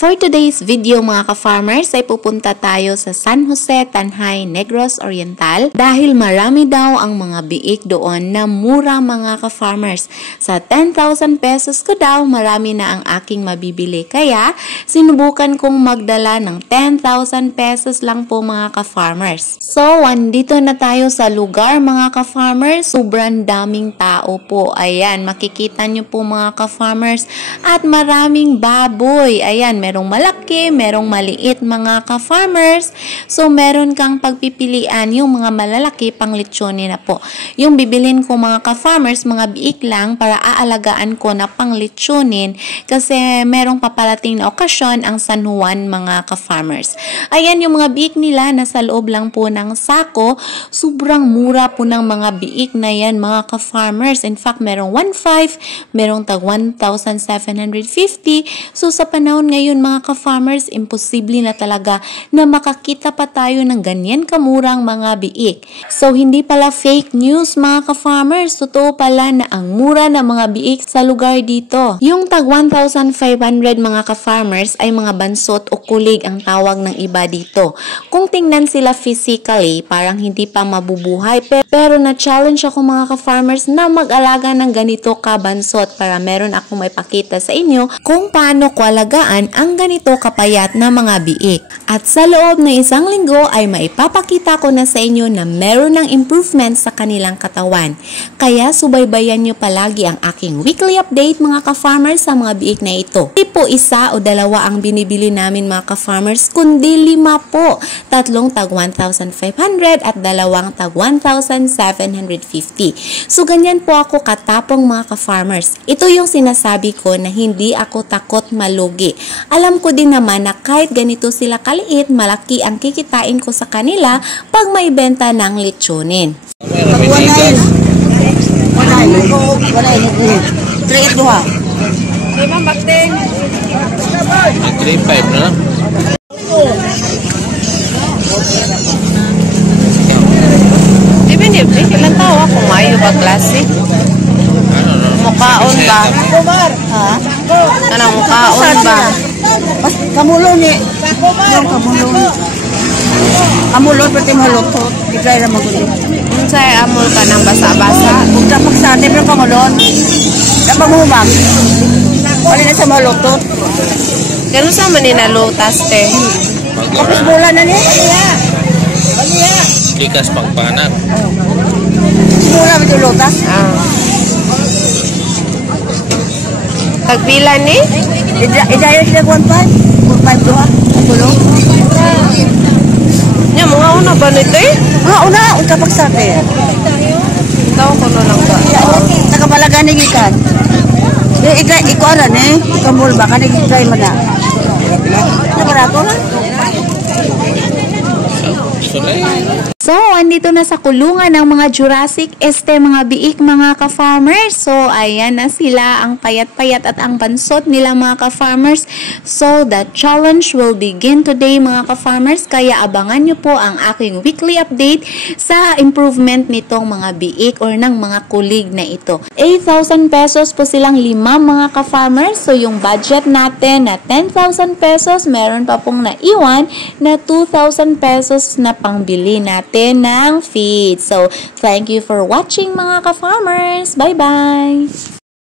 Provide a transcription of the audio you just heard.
For today's video mga ka-farmers ay pupunta tayo sa San Jose, Tanhay, Negros Oriental dahil marami daw ang mga biik doon na mura mga ka-farmers. Sa 10,000 pesos ko daw marami na ang aking mabibili. Kaya sinubukan kong magdala ng 10,000 pesos lang po mga ka-farmers. So andito na tayo sa lugar mga ka-farmers. Sobrang daming tao po. Ayan, makikita nyo po mga ka-farmers at maraming baboy. Ayan, merong malaki, merong maliit mga ka-farmers. So, meron kang pagpipilian yung mga malalaki pang litsunin na po. Yung bibilin ko mga ka-farmers, mga biik lang para aalagaan ko na pang litsunin kasi merong paparating na okasyon ang San Juan mga ka-farmers. Ayan yung mga biik nila nasa loob lang po ng sako. Sobrang mura po ng mga biik na yan mga ka-farmers. In fact, merong 1,500, merong tag 1,750. So, sa panahon ngayon mga ka-farmers, imposible na talaga na makakita pa tayo ng ganyan kamurang mga biik. So, hindi pala fake news mga ka-farmers. Totoo pala na ang mura ng mga biik sa lugar dito. Yung tag 1,500 mga ka-farmers ay mga bansot o kulig ang tawag ng iba dito. Kung tingnan sila physically, parang hindi pa mabubuhay. Pero na-challenge ako mga ka-farmers na mag-alaga ng ganito kabansot para meron akong maipakita sa inyo kung paano ko alagaan ang ganito kapayat na mga biik. At sa loob ng isang linggo ay maipapakita ko na sa inyo na meron ng improvement sa kanilang katawan. Kaya subaybayan nyo palagi ang aking weekly update mga ka-farmers sa mga biik na ito. Hindi po isa o dalawa ang binibili namin mga ka-farmers, kundi 5 po. 3 tag 1,500 at 2 tag 1,750. So ganyan po ako katapong mga ka-farmers. Ito yung sinasabi ko na hindi ako takot malugi. Alam ko din naman na kahit ganito sila kaliit, malaki ang kikitain ko sa kanila pag may benta ng litsunin. Ilan tao ako mayo ba klase? Mukaon ba? Ha? Kanang mukaon ba? Kamulon ni. Yung kamulon. Kamulon pati malutot. Ikay na magulo. Unsay amol ka ng basa-basa? Kung tapos sa atin ng kamulon, dapat mahumang. Wala na sa malutot. Ganun sa maninalutas te? Tapos bola na niya. Likas pagpanat. Bola ba yung lutas? Pagpila ni? Idayo sila 1,500. 1,500 doha. Tulong. Nya mga una ba nito eh? Una. Unta pag sa atin. Ikaw ko na lang ba? Nakabalagan ni Gikan. Ikaw na eh. Kamul ba? Kanig try mo na. Nakarato na. So, andito na sa kulungan ng mga Jurassic mga biik mga ka-farmers. So, ayan na sila ang payat-payat at ang bansot nila mga ka-farmers. So, the challenge will begin today mga ka-farmers. Kaya abangan nyo po ang aking weekly update sa improvement nitong mga biik or ng mga kulig na ito. 8,000 pesos po silang 5 mga ka-farmers. So, yung budget natin na 10,000 pesos, meron pa pong naiwan na 2,000 pesos na pangbili natin ng feed. So, thank you for watching mga ka-farmers. Bye-bye!